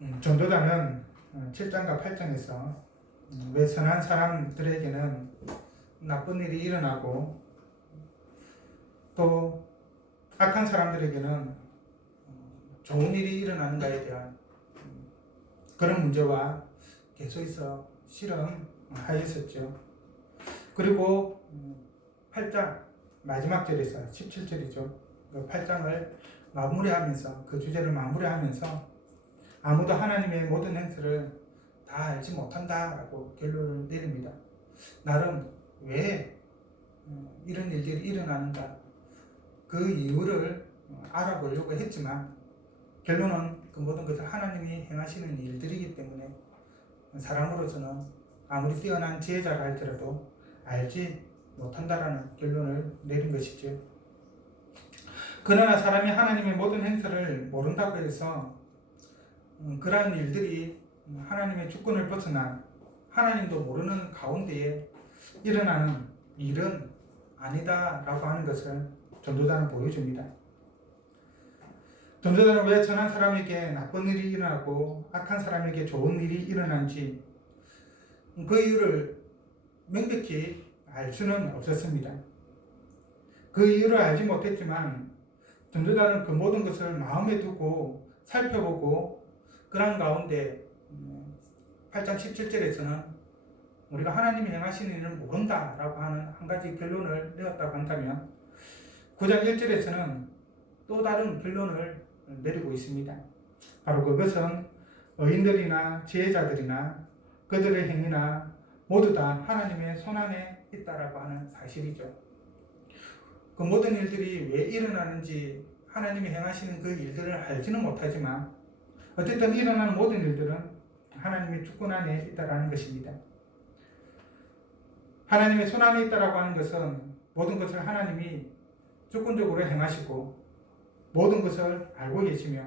전도자는 7장과 8장에서 왜 선한 사람들에게는 나쁜 일이 일어나고 또 악한 사람들에게는 좋은 일이 일어나는가에 대한 그런 문제와 계속해서 실험하였었죠. 그리고 8장 마지막 절에서 17절이죠. 그 8장을 마무리하면서 그 주제를 마무리하면서 아무도 하나님의 모든 행세를 다 알지 못한다라고 결론을 내립니다. 나름 왜 이런 일들이 일어나는가 그 이유를 알아보려고 했지만 결론은 그 모든 것을 하나님이 행하시는 일들이기 때문에 사람으로서는 아무리 뛰어난 지혜자라 할지라도 알지 못한다라는 결론을 내린 것이죠. 그러나 사람이 하나님의 모든 행사를 모른다고 해서 그러한 일들이 하나님의 주권을 벗어난 하나님도 모르는 가운데에 일어나는 일은 아니다라고 하는 것을 전도자는 보여줍니다. 전도자는 왜 선한 사람에게 나쁜 일이 일어나고 악한 사람에게 좋은 일이 일어난지 그 이유를 명백히 알 수는 없었습니다. 그 이유를 알지 못했지만 전도자는 그 모든 것을 마음에 두고 살펴보고 그런 가운데 8장 17절에서는 우리가 하나님이 행하시는 일을 모른다라고 하는 한 가지 결론을 내었다고 한다면 9장 1절에서는 또 다른 결론을 내리고 있습니다. 바로 그것은 의인들이나 지혜자들이나 그들의 행위나 모두 다 하나님의 손안에 있다라고 하는 사실이죠. 그 모든 일들이 왜 일어나는지 하나님이 행하시는 그 일들을 알지는 못하지만 어쨌든 일어나는 모든 일들은 하나님의 주권 안에 있다라는 것입니다. 하나님의 손 안에 있다라고 하는 것은 모든 것을 하나님이 주권적으로 행하시고 모든 것을 알고 계시며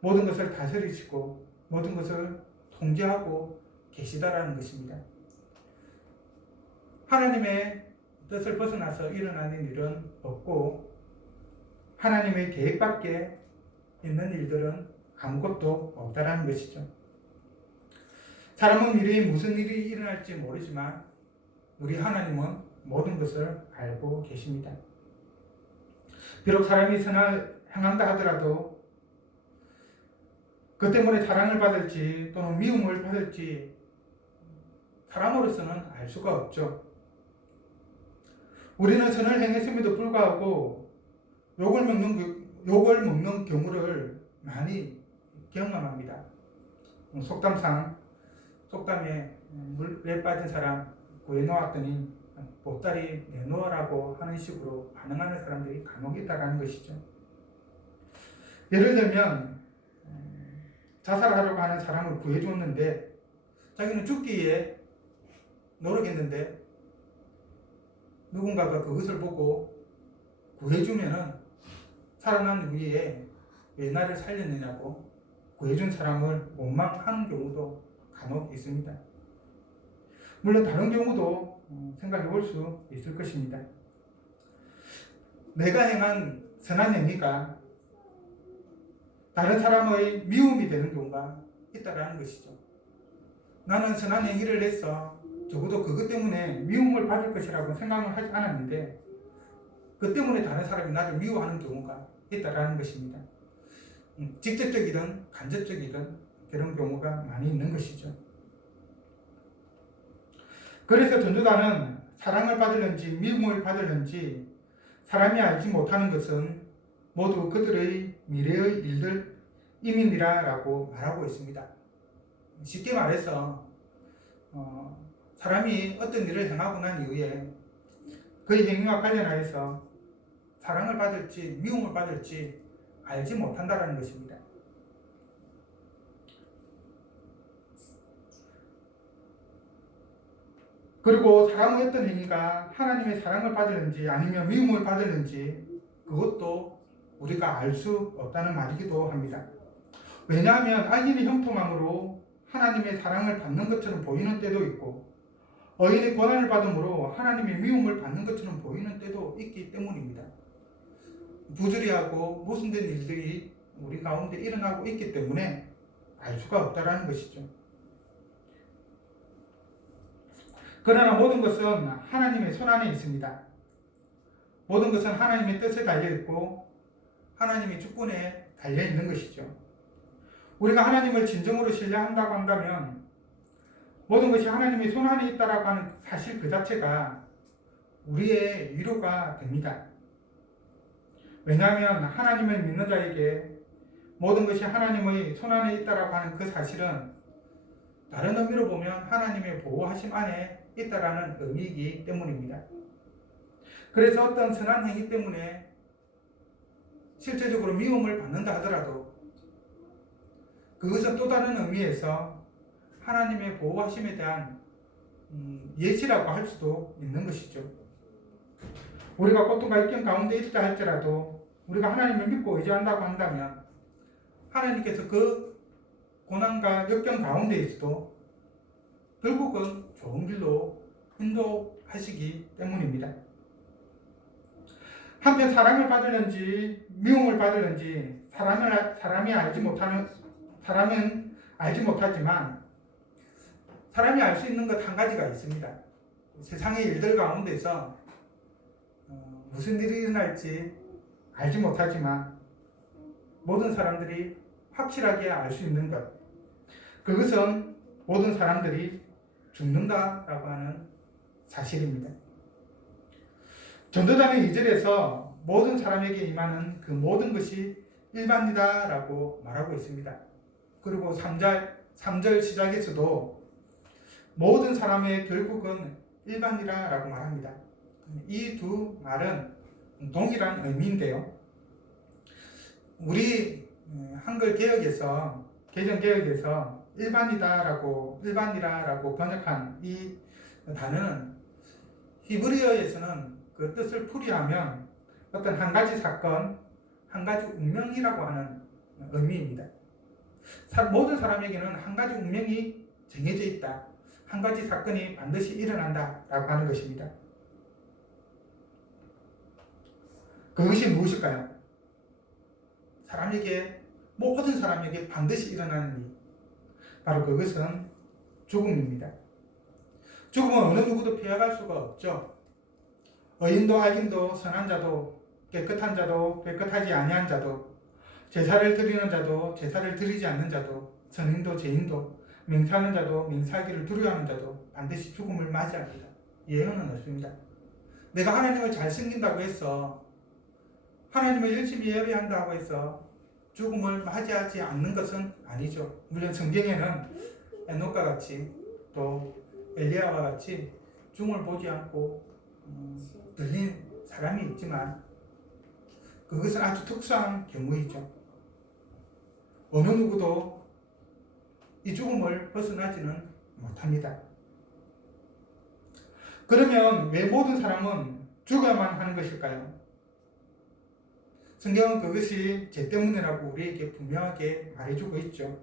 모든 것을 다스리시고 모든 것을 통제하고 계시다라는 것입니다. 하나님의 뜻을 벗어나서 일어나는 일은 없고 하나님의 계획 밖에 있는 일들은 아무것도 없다라는 것이죠. 사람은 미래에 무슨 일이 일어날지 모르지만 우리 하나님은 모든 것을 알고 계십니다. 비록 사람이 선을 행한다 하더라도 그 때문에 사랑을 받을지 또는 미움을 받을지 사람으로서는 알 수가 없죠. 우리는 선을 행했음에도 불구하고 욕을 먹는 경우를 많이 경험합니다. 속담에 물에 빠진 사람 구해놓았더니 보따리 내놓으라고 하는 식으로 반응하는 사람들이 간혹 있다는 것이죠. 예를 들면 자살하려고 하는 사람을 구해줬는데 자기는 죽기에 노력했는데 누군가가 그것을 보고 구해주면은 살아난 후에 왜 나를 살렸느냐고 구해준 사람을 원망하는 경우도 간혹 있습니다. 물론 다른 경우도 생각해 볼 수 있을 것입니다. 내가 행한 선한 행위가 다른 사람의 미움이 되는 경우가 있다는 것이죠. 나는 선한 행위를 해서 적어도 그것 때문에 미움을 받을 것이라고 생각을 하지 않았는데 그 때문에 다른 사람이 나를 미워하는 경우가 있다는 것입니다. 직접적이든 간접적이든 그런 경우가 많이 있는 것이죠. 그래서 전도자는 사랑을 받을는지 미움을 받을는지 사람이 알지 못하는 것은 모두 그들의 미래의 일들임이니라라고 말하고 있습니다. 쉽게 말해서 사람이 어떤 일을 행하고 난 이후에 그의 행위와 관련하여서 사랑을 받을지 미움을 받을지 알지 못한다는 것입니다. 그리고 사람의 어떤 행위가 하나님의 사랑을 받을는지 아니면 미움을 받을는지 그것도 우리가 알 수 없다는 말이기도 합니다. 왜냐하면 악인의 형통함으로 하나님의 사랑을 받는 것처럼 보이는 때도 있고 의인의 고난을 받음으로 하나님의 미움을 받는 것처럼 보이는 때도 있기 때문입니다. 부조리하고 모순된 일들이 우리 가운데 일어나고 있기 때문에 알 수가 없다라는 것이죠. 그러나 모든 것은 하나님의 손안에 있습니다. 모든 것은 하나님의 뜻에 달려있고 하나님의 주권에 달려있는 것이죠. 우리가 하나님을 진정으로 신뢰한다고 한다면 모든 것이 하나님의 손안에 있다라고 하는 사실 그 자체가 우리의 위로가 됩니다. 왜냐하면 하나님을 믿는 자에게 모든 것이 하나님의 손안에 있다라고 하는 그 사실은 다른 의미로 보면 하나님의 보호하심 안에 있다라는 의미이기 때문입니다. 그래서 어떤 선한 행위 때문에 실제적으로 미움을 받는다 하더라도 그것은 또 다른 의미에서 하나님의 보호하심에 대한 예시라고 할 수도 있는 것이죠. 우리가 고통과 역경 가운데 있다 할지라도 우리가 하나님을 믿고 의지한다고 한다면 하나님께서 그 고난과 역경 가운데 있어도 결국은 좋은 길로 인도하시기 때문입니다. 한편 사랑을 받으려는지 미움을 받으려는지 사람은 알지 못하지만 사람이 알 수 있는 것 한 가지가 있습니다. 세상의 일들 가운데서 무슨 일이 일어날지 알지 못하지만 모든 사람들이 확실하게 알 수 있는 것, 그것은 모든 사람들이 죽는다라고 하는 사실입니다. 전도자는 2절에서 모든 사람에게 임하는 그 모든 것이 일반이다라고 말하고 있습니다. 그리고 3절 시작에서도 모든 사람의 결국은 일반이라고 말합니다. 이 두 말은 동일한 의미인데요. 우리 한글 개혁에서 개정 개혁에서 일반이라고 번역한 이 단어는 히브리어에서는 그 뜻을 풀이하면 어떤 한 가지 사건, 한 가지 운명이라고 하는 의미입니다. 모든 사람에게는 한 가지 운명이 정해져 있다. 한 가지 사건이 반드시 일어난다라고 하는 것입니다. 그것이 무엇일까요? 모든 사람에게 반드시 일어나는 일. 바로 그것은 죽음입니다. 죽음은 어느 누구도 피해갈 수가 없죠. 의인도 악인도 선한 자도 깨끗한 자도 깨끗하지 아니한 자도 제사를 드리는 자도 제사를 드리지 않는 자도 선인도 죄인도 맹세하는 자도 맹세하기를 두려워하는 자도 반드시 죽음을 맞이합니다. 예언은 없습니다. 내가 하나님을 잘 섬긴다고 해서 하나님을 열심히 예배한다고 해서 죽음을 맞이하지 않는 것은 아니죠. 물론 성경에는 에녹과 같이 또 엘리야와 같이 죽음을 보지 않고 들린 사람이 있지만 그것은 아주 특수한 경우이죠. 어느 누구도 이 죽음을 벗어나지는 못합니다. 그러면 왜 모든 사람은 죽어야만 하는 것일까요? 성경은 그것이 죄 때문이라고 우리에게 분명하게 말해주고 있죠.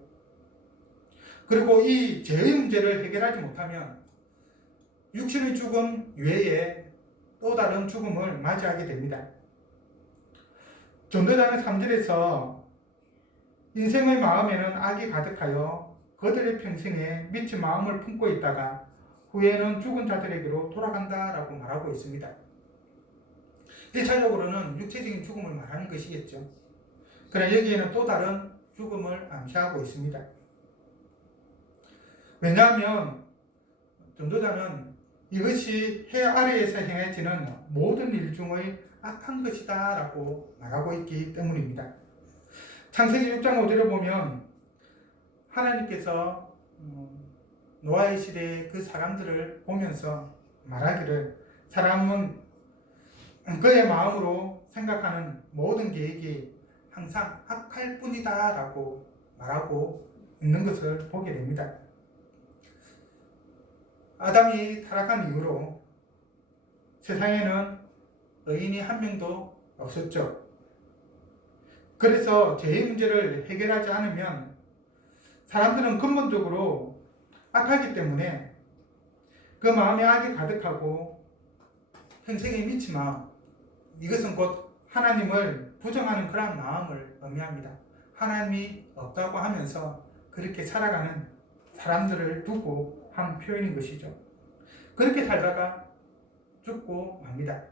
그리고 이 죄의 문제를 해결하지 못하면 육신의 죽음 외에 또 다른 죽음을 맞이하게 됩니다. 전도자는 3절에서 인생의 마음에는 악이 가득하여 그들의 평생에 미친 마음을 품고 있다가 후에는 죽은 자들에게로 돌아간다라고 말하고 있습니다. 1차적으로는 육체적인 죽음을 말하는 것이겠죠. 그러나 여기에는 또 다른 죽음을 암시하고 있습니다. 왜냐하면 전도자는 이것이 해 아래에서 행해지는 모든 일 중의 악한 것이다 라고 말하고 있기 때문입니다. 창세기 6장 5절을 보면 하나님께서 노아의 시대의 그 사람들을 보면서 말하기를 사람은 그의 마음으로 생각하는 모든 계획이 항상 악할 뿐이다 라고 말하고 있는 것을 보게 됩니다. 아담이 타락한 이후로 세상에는 의인이 한 명도 없었죠. 그래서 죄의 문제를 해결하지 않으면 사람들은 근본적으로 악하기 때문에 그 마음에 악이 가득하고 평생에 미친 마음, 이것은 곧 하나님을 부정하는 그런 마음을 의미합니다. 하나님이 없다고 하면서 그렇게 살아가는 사람들을 두고 한 표현인 것이죠. 그렇게 살다가 죽고 맙니다.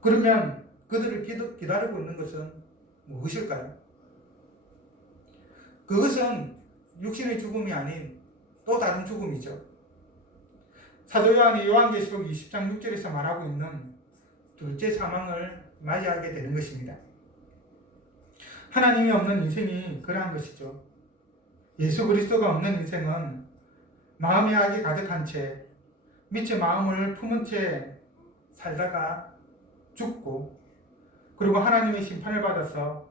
그러면 그들을 기다리고 있는 것은 무엇일까요? 그것은 육신의 죽음이 아닌 또 다른 죽음이죠. 사도 요한이 요한계시록 20장 6절에서 말하고 있는 둘째 사망을 맞이하게 되는 것입니다. 하나님이 없는 인생이 그러한 것이죠. 예수 그리스도가 없는 인생은 마음의 악이 가득한 채 미처 마음을 품은 채 살다가 죽고, 그리고 하나님의 심판을 받아서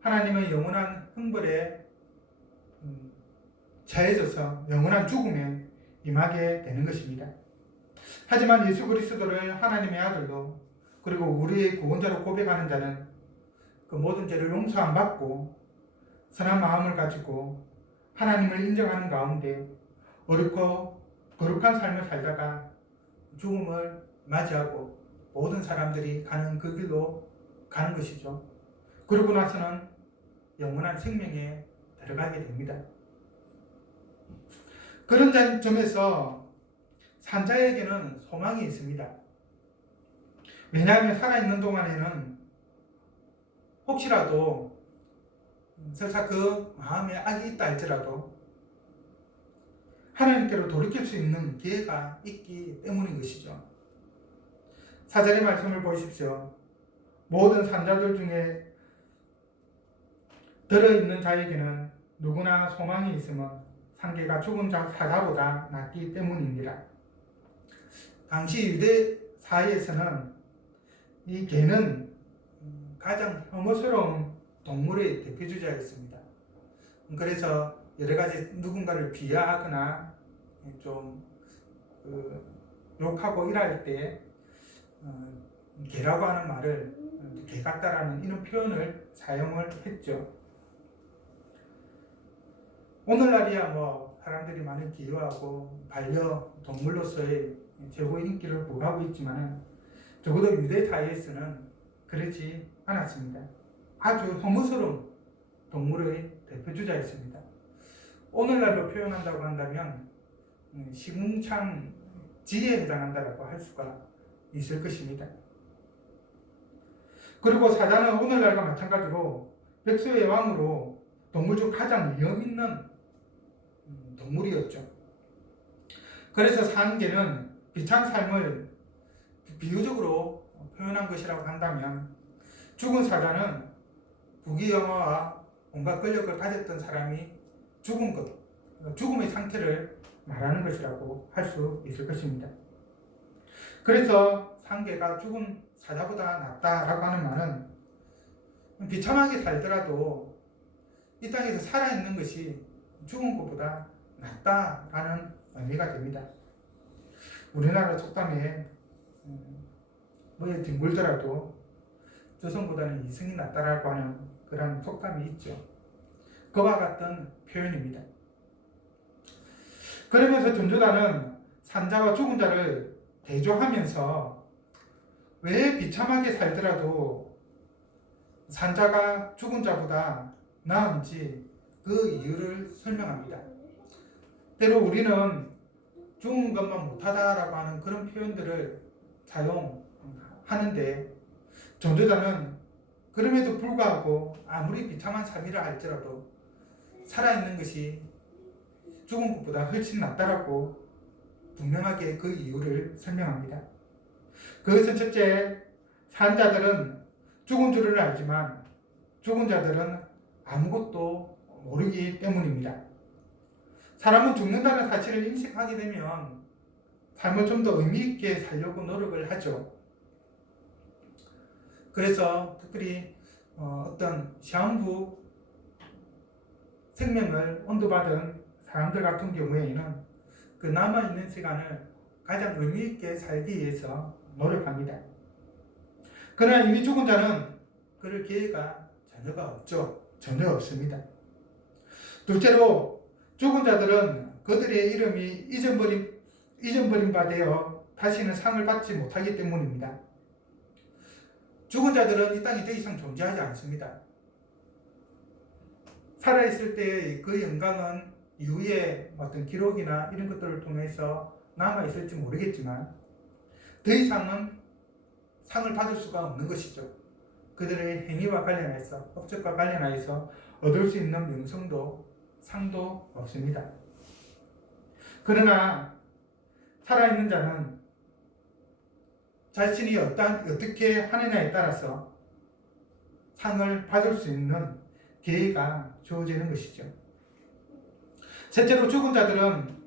하나님의 영원한 형벌에 처해져서 영원한 죽음에 임하게 되는 것입니다. 하지만 예수 그리스도를 하나님의 아들로 그리고 우리의 구원자로 고백하는 자는 그 모든 죄를 용서 안 받고 선한 마음을 가지고 하나님을 인정하는 가운데 어렵고 거룩한 삶을 살다가 죽음을 맞이하고 모든 사람들이 가는 그 길로 가는 것이죠. 그러고 나서는 영원한 생명에 들어가게 됩니다. 그런 점에서 산자에게는 소망이 있습니다. 왜냐하면 살아있는 동안에는 혹시라도 설사 그 마음에 악이 있다 할지라도 하나님께로 돌이킬 수 있는 기회가 있기 때문인 것이죠. 4절의 말씀을 보십시오. 모든 산자들 중에 들어있는 자에게는 누구나 소망이 있으면 상계가 죽은 사자보다 낫기 때문입니다. 당시 유대 사회에서는 이 개는 가장 혐오스러운 동물의 대표주자였습니다. 그래서 여러 가지 누군가를 비하하거나 좀 욕하고 이럴 때 개라고 하는 말을 개 같다라는 이런 표현을 사용을 했죠. 오늘날이야 사람들이 많이 기여하고 반려동물로서의 최고의 인기를 부하고 있지만 적어도 유대 사회에서는 그렇지 않았습니다. 아주 혐오스러운 동물의 대표주자였습니다. 오늘날로 표현한다고 한다면 시궁창지에 해당한다고 할 수가 있을 것입니다. 그리고 사자는 오늘날과 마찬가지로 백수의 왕으로 동물 중 가장 위험 있는 동물이었죠. 그래서 산개는 비찬 삶을 비유적으로 표현한 것이라고 한다면 죽은 사자는 부귀영화와 온갖 권력을 가졌던 사람이 죽은 것, 죽음의 상태를 말하는 것이라고 할 수 있을 것입니다. 그래서 산개가 죽은 사자보다 낫다라고 하는 말은 비참하게 살더라도 이 땅에서 살아있는 것이 죽은 것보다 낫다라는 의미가 됩니다. 우리나라 속담에 뭐에 뒹굴더라도 저승보다는 이승이 낫다라고 하는 그런 속담이 있죠. 그와 같은 표현입니다. 그러면서 전도단은 산자와 죽은 자를 대조하면서 왜 비참하게 살더라도 산자가 죽은 자보다 나은지 그 이유를 설명합니다. 때로 우리는 죽은 것만 못하다라고 하는 그런 표현들을 사용하는데 전도자는 그럼에도 불구하고 아무리 비참한 삶이라 할지라도 살아있는 것이 죽은 것보다 훨씬 낫다라고 분명하게 그 이유를 설명합니다. 그것은 첫째, 산 자들은 죽은 줄을 알지만 죽은 자들은 아무것도 모르기 때문입니다. 사람은 죽는다는 사실을 인식하게 되면 삶을 좀 더 의미 있게 살려고 노력을 하죠. 그래서 특별히 어떤 시한부 생명을 언도받은 사람들 같은 경우에는 그 남아있는 시간을 가장 의미 있게 살기 위해서 노력합니다. 그러나 이미 죽은 자는 그럴 기회가 전혀가 없죠. 전혀 없습니다. 둘째로 죽은 자들은 그들의 이름이 잊어버린 바 되어 다시는 상을 받지 못하기 때문입니다. 죽은 자들은 이 땅에 더 이상 존재하지 않습니다. 살아있을 때의 그 영광은 이후에 어떤 기록이나 이런 것들을 통해서 남아있을지 모르겠지만 더 이상은 상을 받을 수가 없는 것이죠. 그들의 행위와 관련해서, 업적과 관련해서 얻을 수 있는 명성도 상도 없습니다. 그러나 살아있는 자는 자신이 어떻게 하느냐에 따라서 상을 받을 수 있는 기회가 주어지는 것이죠. 셋째로 죽은 자들은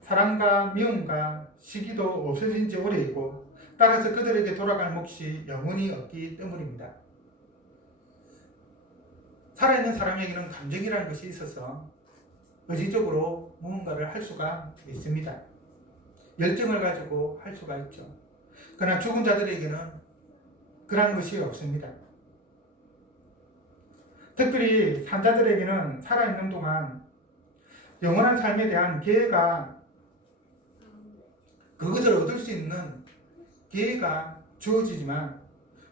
사랑과 미움과 시기도 없어진 지 오래이고 따라서 그들에게 돌아갈 몫이 영원히 없기 때문입니다. 살아있는 사람에게는 감정이라는 것이 있어서 의지적으로 무언가를 할 수가 있습니다. 열정을 가지고 할 수가 있죠. 그러나 죽은 자들에게는 그런 것이 없습니다. 특별히 산자들에게는 살아있는 동안 영원한 삶에 대한 기회가, 그것을 얻을 수 있는 기회가 주어지지만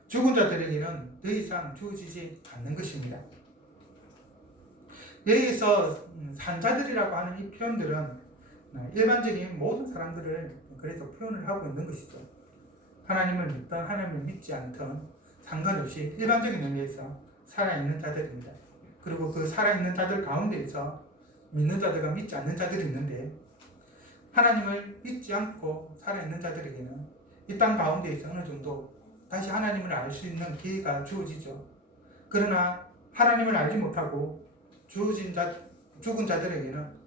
죽은 자들에게는 더 이상 주어지지 않는 것입니다. 여기에서 산자들이라고 하는 이 표현들은 일반적인 모든 사람들을 그래서 표현을 하고 있는 것이죠. 하나님을 믿든 하나님을 믿지 않든 상관없이 일반적인 의미에서 살아있는 자들입니다. 그리고 그 살아있는 자들 가운데에서 믿는 자들과 믿지 않는 자들이 있는데, 하나님을 믿지 않고 살아있는 자들에게는 이 땅 가운데에서 어느 정도 다시 하나님을 알 수 있는 기회가 주어지죠. 그러나 하나님을 알지 못하고 죽은 자들에게는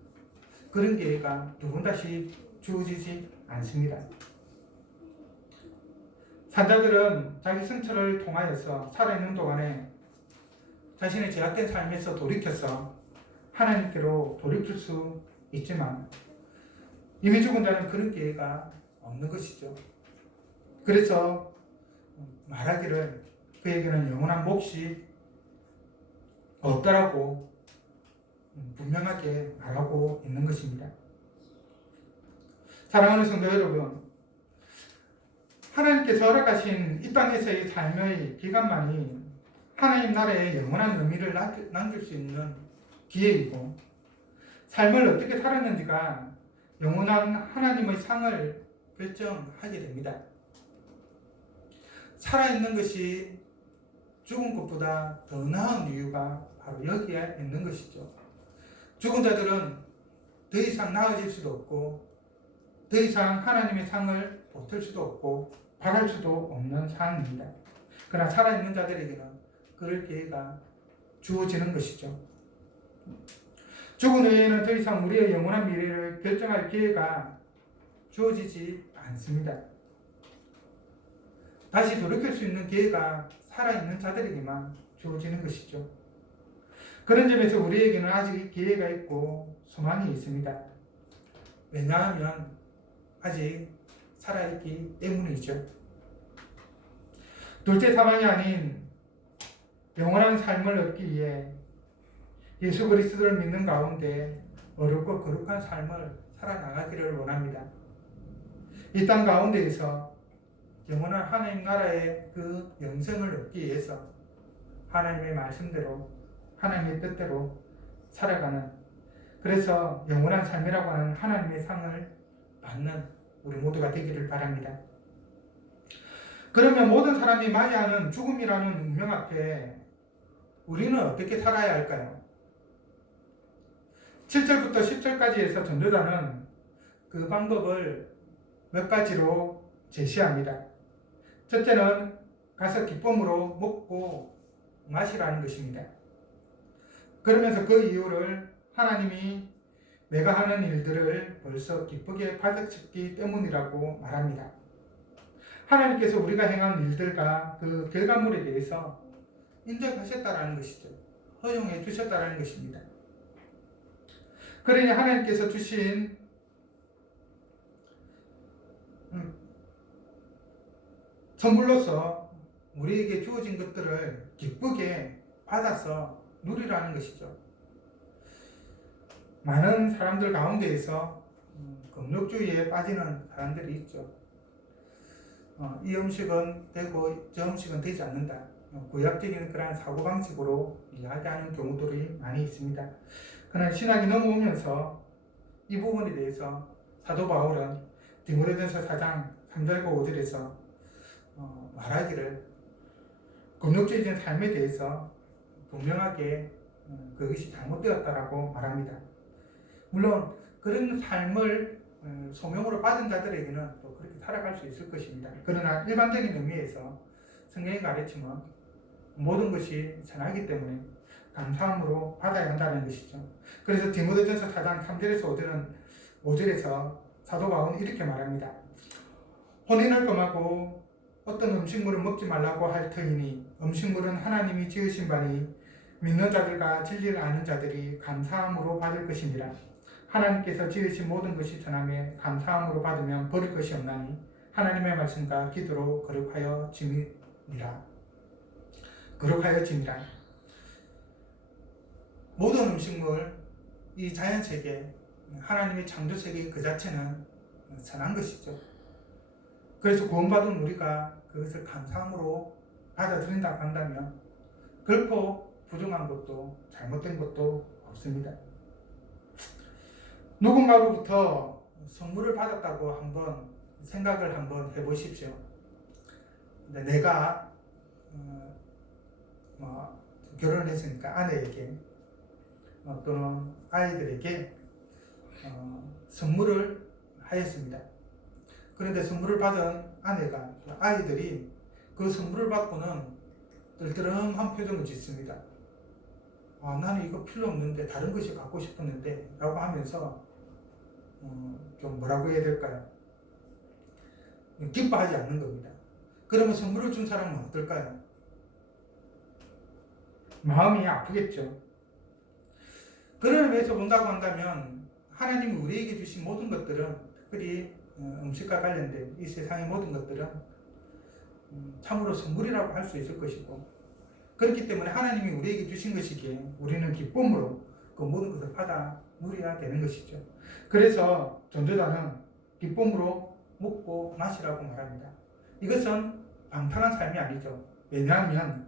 그런 기회가 두 번 다시 주어지지 않습니다. 산자들은 자기 승천을 통하여서 살아있는 동안에 자신의 제약된 삶에서 돌이켜서 하나님께로 돌이킬 수 있지만 이미 죽은 자는 그런 기회가 없는 것이죠. 그래서 말하기를 그에게는 영원한 몫이 없다라고 분명하게 말하고 있는 것입니다. 사랑하는 성도 여러분, 하나님께서 허락하신 이 땅에서의 삶의 기간만이 하나님 나라에 영원한 의미를 남길 수 있는 기회이고, 삶을 어떻게 살았는지가 영원한 하나님의 상을 결정하게 됩니다. 살아있는 것이 죽은 것보다 더 나은 이유가 바로 여기에 있는 것이죠. 죽은 자들은 더 이상 나아질 수도 없고 더 이상 하나님의 상을 보탤 수도 없고 바랄 수도 없는 상황입니다. 그러나 살아있는 자들에게는 그럴 기회가 주어지는 것이죠. 죽은 후에는 더 이상 우리의 영원한 미래를 결정할 기회가 주어지지 않습니다. 다시 돌이킬 수 있는 기회가 살아있는 자들에게만 주어지는 것이죠. 그런 점에서 우리에게는 아직 기회가 있고 소망이 있습니다. 왜냐하면 아직 살아있기 때문이죠. 둘째 사망이 아닌 영원한 삶을 얻기 위해 예수 그리스도를 믿는 가운데 어렵고 거룩한 삶을 살아나가기를 원합니다. 이 땅 가운데에서 영원한 하나님 나라의 그 영생을 얻기 위해서 하나님의 말씀대로 하나님의 뜻대로 살아가는, 그래서 영원한 삶이라고 하는 하나님의 상을 받는 우리 모두가 되기를 바랍니다. 그러면 모든 사람이 맞이하는 죽음이라는 운명 앞에 우리는 어떻게 살아야 할까요? 7절부터 10절까지 해서 전도자는 그 방법을 몇 가지로 제시합니다. 첫째는 가서 기쁨으로 먹고 마시라는 것입니다. 그러면서 그 이유를 하나님이 내가 하는 일들을 벌써 기쁘게 받아쳤기 때문이라고 말합니다. 하나님께서 우리가 행한 일들과 그 결과물에 대해서 인정하셨다라는 것이죠. 허용해 주셨다라는 것입니다. 그러니 하나님께서 주신 선물로서 우리에게 주어진 것들을 기쁘게 받아서 누리라는 것이죠. 많은 사람들 가운데에서 금욕주의에 빠지는 사람들이 있죠. 이 음식은 되고 저 음식은 되지 않는다. 구약적인 그러한 사고방식으로 이야기하는 경우들이 많이 있습니다. 그러나 신학이 넘어오면서 이 부분에 대해서 사도 바울은 디모데전서 4장 3절과 5절에서 말하기를 금욕적인 삶에 대해서 분명하게 그것이 잘못되었다라고 말합니다. 물론 그런 삶을 소명으로 받은 자들에게는 또 그렇게 살아갈 수 있을 것입니다. 그러나 일반적인 의미에서 성경의 가르침은 모든 것이 선하기 때문에 감사함으로 받아야 한다는 것이죠. 그래서 디모데전서 4장 3절에서 5절에서 사도 바울은 이렇게 말합니다. 혼인을 금하고 어떤 음식물을 먹지 말라고 할 터이니 음식물은 하나님이 지으신 바니 믿는 자들과 진리를 아는 자들이 감사함으로 받을 것이니라. 하나님께서 지으신 모든 것이 선함에 감사함으로 받으면 버릴 것이 없나니 하나님의 말씀과 기도로 거룩하여 짐이니라. 거룩하여 짐이라. 모든 음식물, 이 자연세계, 하나님의 창조세계 그 자체는 선한 것이죠. 그래서 구원받은 우리가 그것을 감사함으로 받아들인다고 한다면 결코 부정한 것도 잘못된 것도 없습니다. 누군가로부터 선물을 받았다고 한번 생각을 한번 해보십시오. 내가 결혼을 했으니까 아내에게 또는 아이들에게 선물을 하였습니다. 그런데 선물을 받은 아내가 아이들이 그 선물을 받고는 떨떠름한 표정을 짓습니다. 나는 이거 필요 없는데 다른 것이 갖고 싶었는데 라고 하면서 좀 뭐라고 해야 될까요? 기뻐하지 않는 겁니다. 그러면 선물을 준 사람은 어떨까요? 마음이 아프겠죠. 그런 의미에서 본다고 한다면 하나님이 우리에게 주신 모든 것들은, 특별히 음식과 관련된 이 세상의 모든 것들은 참으로 선물이라고 할 수 있을 것이고, 그렇기 때문에 하나님이 우리에게 주신 것이기에 우리는 기쁨으로 그 모든 것을 받아 누려야 되는 것이죠. 그래서 전도자는 기쁨으로 먹고 마시라고 말합니다. 이것은 방탕한 삶이 아니죠. 왜냐하면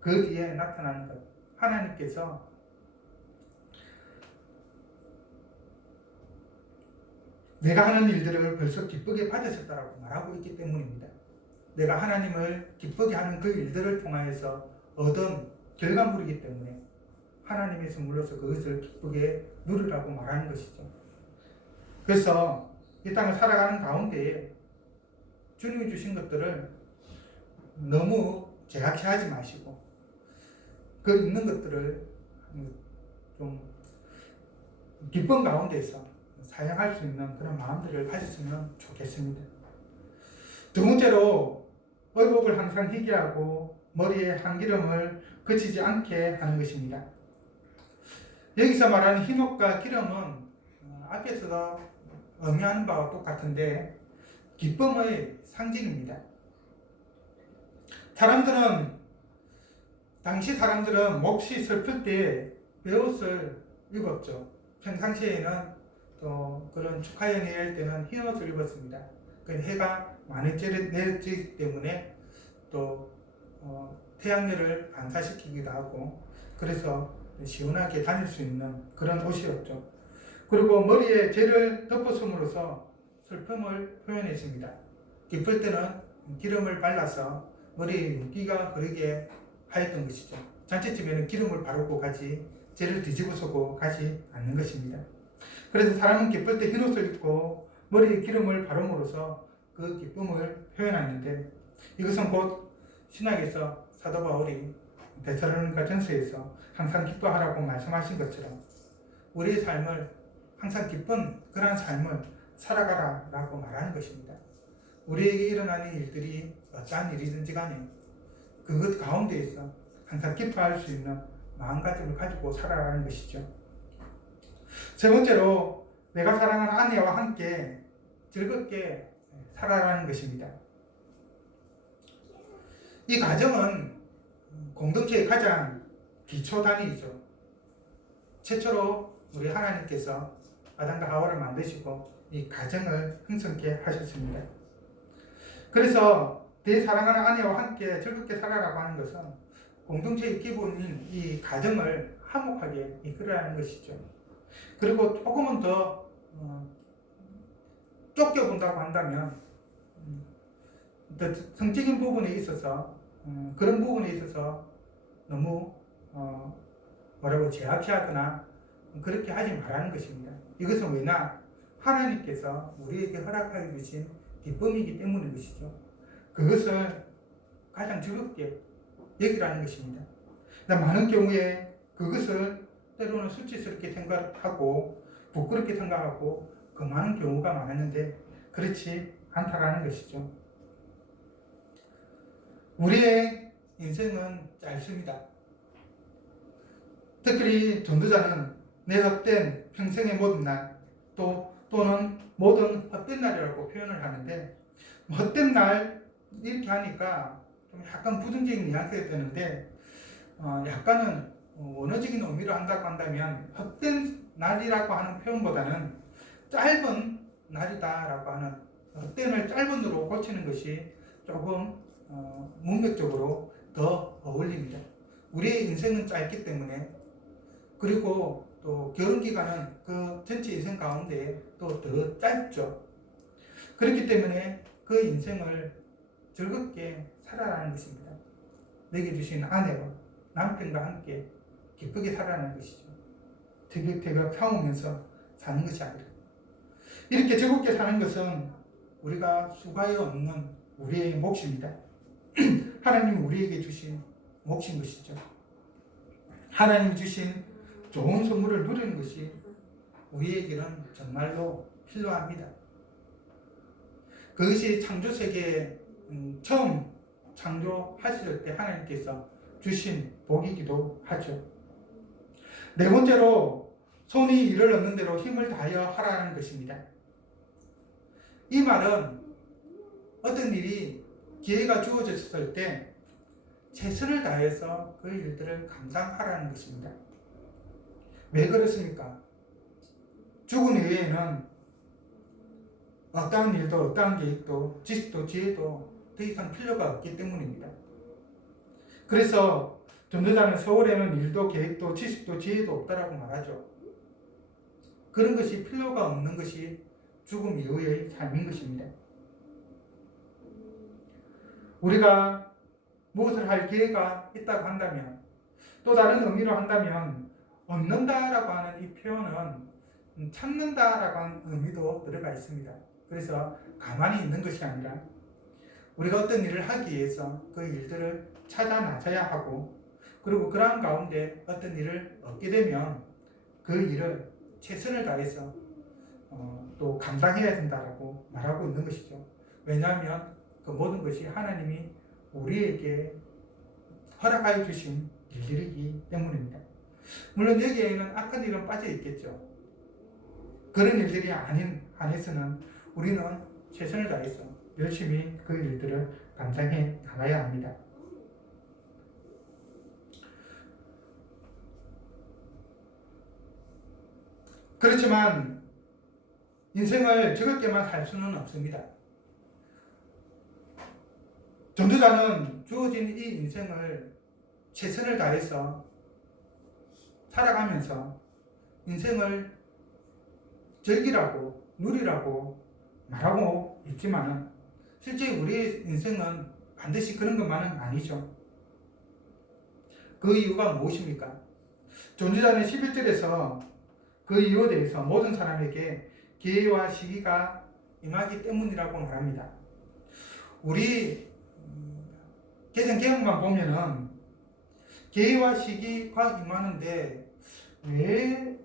그 뒤에 나타나는 것, 하나님께서 내가 하는 일들을 벌써 기쁘게 받으셨다라고 말하고 있기 때문입니다. 내가 하나님을 기쁘게 하는 그 일들을 통하여서 얻은 결과물이기 때문에 하나님의 선물로서 그것을 기쁘게 누리라고 말하는 것이죠. 그래서 이 땅을 살아가는 가운데에 주님이 주신 것들을 너무 제약시하지 마시고 그 있는 것들을 좀 기쁨 가운데서 사용할 수 있는 그런 마음들을 가졌으면 좋겠습니다. 두 번째로 의복을 항상 희귀하고 머리에 한기름을 거치지 않게 하는 것입니다. 여기서 말하는 흰옷과 기름은 앞에서도 의미하는 바와 똑같은데 기쁨의 상징입니다. 당시 사람들은 몹시 슬플 때 베옷을 입었죠. 평상시에는 또 그런 축하 연회할 때는 흰옷을 입었습니다. 해가 많이 내렸기 때문에 또 태양열을 반사시키기도 하고, 그래서 시원하게 다닐 수 있는 그런 옷이었죠. 그리고 머리에 재를 덮었음으로써 슬픔을 표현했습니다. 기쁠 때는 기름을 발라서 머리에 윤기가 흐르게 하였던 것이죠. 잔치집에는 기름을 바르고 가지 재를 뒤집어서고 가지 않는 것입니다. 그래서 사람은 기쁠 때 흰옷을 입고 머리에 기름을 바름으로써 그 기쁨을 표현하는데, 이것은 곧 신약에서 사도 바울이 데살로니가 전서에서 항상 기뻐하라고 말씀하신 것처럼 우리의 삶을 항상 기쁜 그러한 삶을 살아가라 라고 말하는 것입니다. 우리에게 일어나는 일들이 어떠한 일이든지 간에 그것 가운데에서 항상 기뻐할 수 있는 마음가짐을 가지고 살아가는 것이죠. 세 번째로 내가 사랑하는 아내와 함께 즐겁게 살아가는 것입니다. 이 가정은 공동체의 가장 기초 단위이죠. 최초로 우리 하나님께서 아담과 하와를 만드시고 이 가정을 형성케 하셨습니다. 그래서 내 사랑하는 아내와 함께 즐겁게 살아가고 하는 것은 공동체의 기본인 이 가정을 화목하게 이끌어가는 것이죠. 그리고 조금은 더 쫓겨본다고 한다면 더 성적인 부분에 있어서 그런 부분에 있어서 너무 제압하거나 그렇게 하지 말라는 것입니다. 이것은 왜냐? 하나님께서 우리에게 허락하여 주신 기쁨이기 때문인 것이죠. 그것을 가장 즐겁게 여기라는 것입니다. 많은 경우에 그것을 때로는 수치스럽게 생각하고 부끄럽게 생각하고 그 많은 경우가 많았는데 그렇지 않다라는 것이죠. 우리의 인생은 짧습니다. 특히 전도자는 내 헛된 평생의 모든 날 또는 모든 헛된 날이라고 표현을 하는데 헛된 날 이렇게 하니까 좀 약간 부정적인 뉘앙스가 되는데 약간은 원어적인 의미로 한다고 한다면 헛된 날이라고 하는 표현보다는 짧은 날이다라고 하는 헛된을 짧은으로 고치는 것이 조금 문맥적으로 더 어울립니다. 우리의 인생은 짧기 때문에 그리고 또 결혼기간은 그 전체 인생 가운데 또 더 짧죠. 그렇기 때문에 그 인생을 즐겁게 살아가는 것입니다. 내게 주신 아내와 남편과 함께 기쁘게 살아가는 것이죠. 티격태격 싸우면서 사는 것이 아니라 이렇게 즐겁게 사는 것은 우리가 수고하여 얻는 우리의 몫입니다. 하나님이 우리에게 주신 몫인 것이죠. 하나님이 주신 좋은 선물을 누리는 것이 우리에게는 정말로 필요합니다. 그것이 창조세계에 처음 창조하실 때 하나님께서 주신 복이기도 하죠. 네 번째로 손이 일을 얻는 대로 힘을 다하여 하라는 것입니다. 이 말은 어떤 일이 기회가 주어졌을 때 최선을 다해서 그 일들을 감당하라는 것입니다. 왜 그렇습니까? 죽은 이후에는 어떠한 일도 어떠한 계획도 지식도 지혜도 더 이상 필요가 없기 때문입니다. 그래서 전도자는 서울에는 일도 계획도 지식도 지혜도 없다라고 말하죠. 그런 것이 필요가 없는 것이 죽음 이후의 삶인 것입니다. 우리가 무엇을 할 기회가 있다고 한다면 또 다른 의미로 한다면 얻는다라고 하는 이 표현은 찾는다라고 하는 의미도 들어가 있습니다. 그래서 가만히 있는 것이 아니라 우리가 어떤 일을 하기 위해서 그 일들을 찾아 나서야 하고 그리고 그러한 가운데 어떤 일을 얻게 되면 그 일을 최선을 다해서 또 감당해야 된다라고 말하고 있는 것이죠. 왜냐하면 그 모든 것이 하나님이 우리에게 허락하여 주신 일들이기 때문입니다. 물론 여기에는 악한 일은 빠져 있겠죠. 그런 일들이 아닌 한에서는 우리는 최선을 다해서 열심히 그 일들을 감당해 나가야 합니다. 그렇지만 인생을 즐겁게만 살 수는 없습니다. 전도자는 주어진 이 인생을 최선을 다해서 살아가면서 인생을 즐기라고 누리라고 말하고 있지만 실제 우리의 인생은 반드시 그런 것만은 아니죠. 그 이유가 무엇입니까? 전도자는 11절에서 그 이유에 대해서 모든 사람에게 기회와 시기가 임하기 때문이라고 말합니다. 우리 개정개혁만 보면은 기회와 시기가 임하는데 왜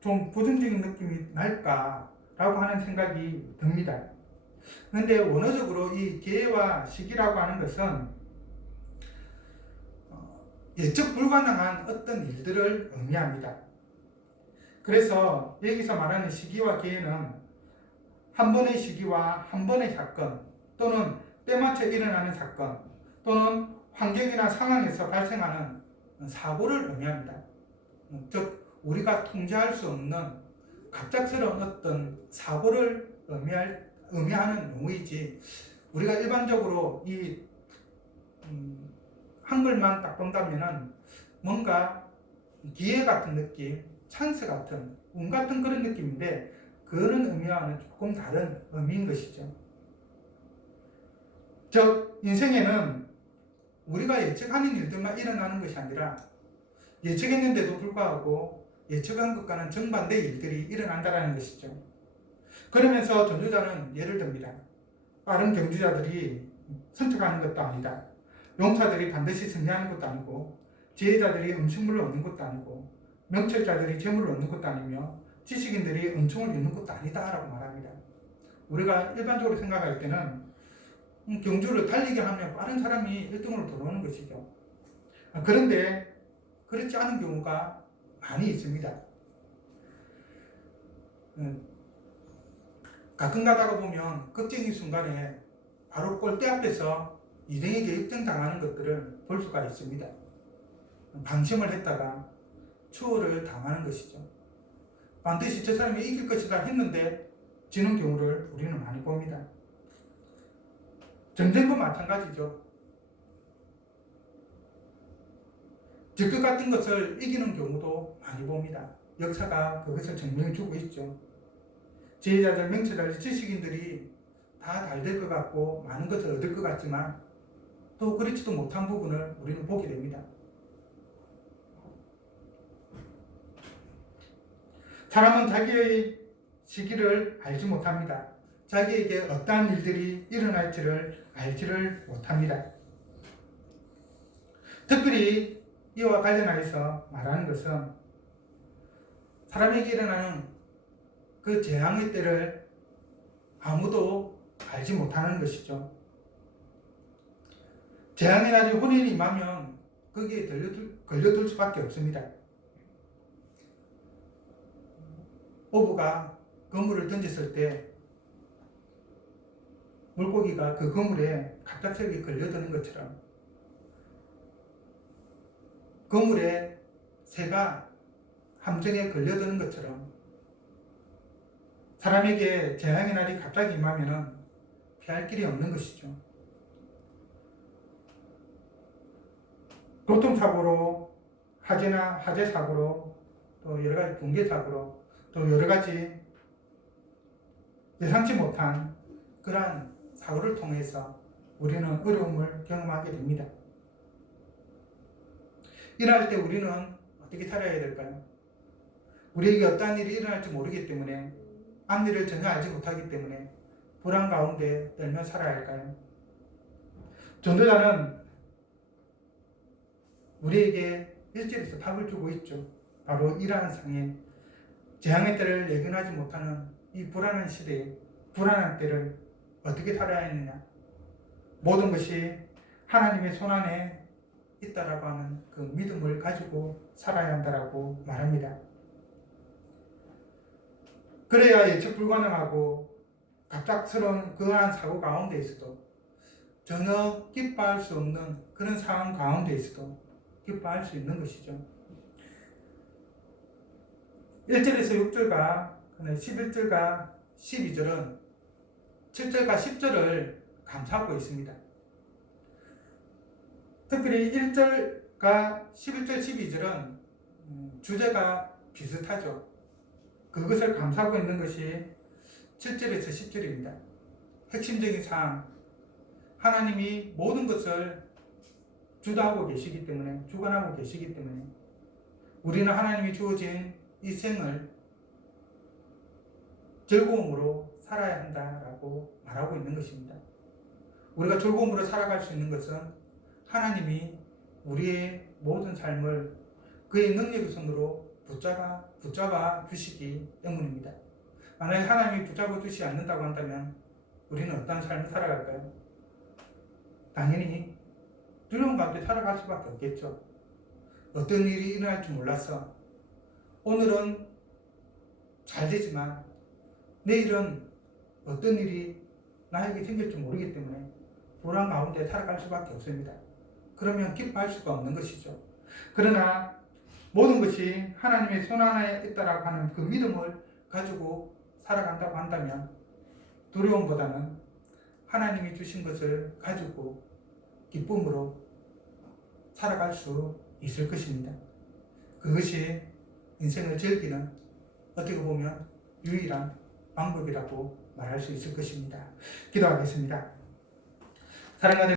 좀 부정적인 느낌이 날까라고 하는 생각이 듭니다. 그런데 원어적으로 이 기회와 시기라고 하는 것은 예측 불가능한 어떤 일들을 의미합니다. 그래서 여기서 말하는 시기와 기회는 한 번의 시기와 한 번의 사건 또는 때맞춰 일어나는 사건 또는 환경이나 상황에서 발생하는 사고를 의미합니다. 즉 우리가 통제할 수 없는 갑작스러운 어떤 사고를 의미하는 용어이지 우리가 일반적으로 이 한글만 딱 본다면은 뭔가 기회 같은 느낌, 찬스 같은, 운 같은 그런 느낌인데 그런 의미와는 조금 다른 의미인 것이죠. 즉 인생에는 우리가 예측하는 일들만 일어나는 것이 아니라 예측했는데도 불구하고 예측한 것과는 정반대의 일들이 일어난다는 것이죠. 그러면서 전도자는 예를 듭니다. 빠른 경주자들이 선택하는 것도 아니다. 용사들이 반드시 승리하는 것도 아니고 지혜자들이 음식물을 얻는 것도 아니고 명철자들이 재물을 얻는 것도 아니며 지식인들이 은총을 얻는 것도 아니다 라고 말합니다. 우리가 일반적으로 생각할 때는 경주를 달리게 하면 빠른 사람이 1등으로 들어오는 것이죠. 그런데 그렇지 않은 경우가 많이 있습니다. 가끔 가다가 보면 걱정의 순간에 바로 골대 앞에서 2등에게 역전당하는 것들을 볼 수가 있습니다. 방심을 했다가 추월을 당하는 것이죠. 반드시 저 사람이 이길 것이다 했는데 지는 경우를 우리는 많이 봅니다. 전쟁도 마찬가지죠. 적극 같은 것을 이기는 경우도 많이 봅니다. 역사가 그것을 증명해 주고 있죠. 지혜자들, 명철자들, 지식인들이 다 잘 될 것 같고 많은 것을 얻을 것 같지만 또 그렇지도 못한 부분을 우리는 보게 됩니다. 사람은 자기의 시기를 알지 못합니다. 자기에게 어떠한 일들이 일어날지를 알지를 못합니다. 특별히 이와 관련하여서 말하는 것은 사람에게 일어나는 그 재앙의 때를 아무도 알지 못하는 것이죠. 재앙의 날이 혼인이 임하면 거기에 걸려들 수밖에 없습니다. 어부가 그물을 던졌을 때 물고기가 그 그물에 갑작스럽게 걸려드는 것처럼 그물에 새가 함정에 걸려드는 것처럼 사람에게 재앙의 날이 갑자기 임하면 피할 길이 없는 것이죠. 교통사고로, 화재 사고로, 또 여러 가지 붕괴 사고로, 또 여러 가지 예상치 못한 그러한 사고를 통해서 우리는 어려움을 경험하게 됩니다. 이럴 때 우리는 어떻게 살아야 될까요? 우리에게 어떠한 일이 일어날지 모르기 때문에 앞일을 전혀 알지 못하기 때문에 불안 가운데 떨며 살아야 할까요? 전도자는 우리에게 1절에서 답을 주고 있죠. 바로 이러한 상에 재앙의 때를 예견하지 못하는 이 불안한 시대에 불안한 때를 어떻게 살아야 했느냐. 모든 것이 하나님의 손안에 있다라고 하는 그 믿음을 가지고 살아야 한다라고 말합니다. 그래야 예측 불가능하고 갑작스러운 그러한 사고 가운데 있어도 전혀 기뻐할 수 없는 그런 상황 가운데 있어도 기뻐할 수 있는 것이죠. 1절에서 6절과 11절과 12절은 7절과 10절을 감싸고 있습니다. 특별히 1절과 11절, 12절은 주제가 비슷하죠. 그것을 감싸고 있는 것이 7절에서 10절입니다. 핵심적인 사항, 하나님이 모든 것을 주도하고 계시기 때문에, 주관하고 계시기 때문에 우리는 하나님이 주어진 이 생을 즐거움으로 살아야 한다라고 말하고 있는 것입니다. 우리가 즐거움으로 살아갈 수 있는 것은 하나님이 우리의 모든 삶을 그의 능력의 손으로 붙잡아 주시기 때문입니다. 만약에 하나님이 붙잡아 주시지 않는다고 한다면 우리는 어떤 삶을 살아갈까요? 당연히 두려움 가운데 살아갈 수밖에 없겠죠. 어떤 일이 일어날지 몰라서 오늘은 잘 되지만 내일은 어떤 일이 나에게 생길지 모르기 때문에 불안 가운데 살아갈 수밖에 없습니다. 그러면 기뻐할 수가 없는 것이죠. 그러나 모든 것이 하나님의 손안에 있다라고 하는 그 믿음을 가지고 살아간다고 한다면 두려움보다는 하나님이 주신 것을 가지고 기쁨으로 살아갈 수 있을 것입니다. 그것이 인생을 즐기는 어떻게 보면 유일한 방법이라고 말할 수 있을 것입니다. 기도하겠습니다. 사랑하는